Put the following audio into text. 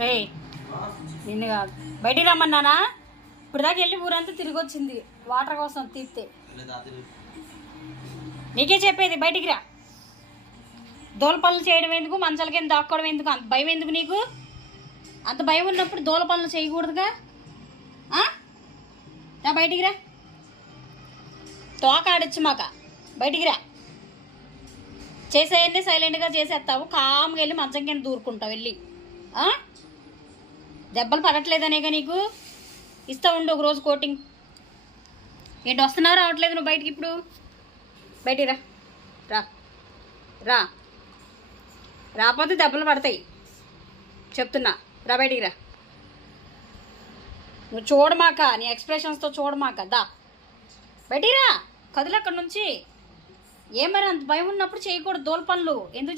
రే నిన్ను కాదు, బయటికి రమ్మన్నానా? ఇప్పుడు దాకా వెళ్ళి ఊరంతా తిరిగి వచ్చింది వాటర్ కోసం తీస్తే. నీకే చెప్పేది, బయటికి రా. దోల పనులు చేయడం ఎందుకు, మంచాల కింద దాక్కోవడం ఎందుకు, అంత భయం ఎందుకు నీకు? అంత భయం ఉన్నప్పుడు దోల పనులు చేయకూడదుగా. రా బయటికి రా, తోక ఆడచ్చు మాక. బయటికి రా. చేసేయన్నీ సైలెంట్గా చేసేస్తావు, కామ్గా వెళ్ళి మంచం కింద దూరుకుంటావు వెళ్ళి. దెబ్బలు పడట్లేదనేగా నీకు? ఇస్తా ఉండు ఒక రోజు కోటింగ్. ఏంటి వస్తున్నావు, రావట్లేదు నువ్వు బయటికి? ఇప్పుడు బయటికి రా. రా రా, రాకపోతే దెబ్బలు పడతాయి చెప్తున్నా. రా బయటికి రా. నువ్వు చూడమాక, నీ ఎక్స్ప్రెషన్స్తో చూడమాక. దా బయటికి రా, కదులు అక్కడి నుంచి. ఏం మరి అంత భయం ఉన్నప్పుడు చేయకూడదు దోల పనులు ఎందుకు?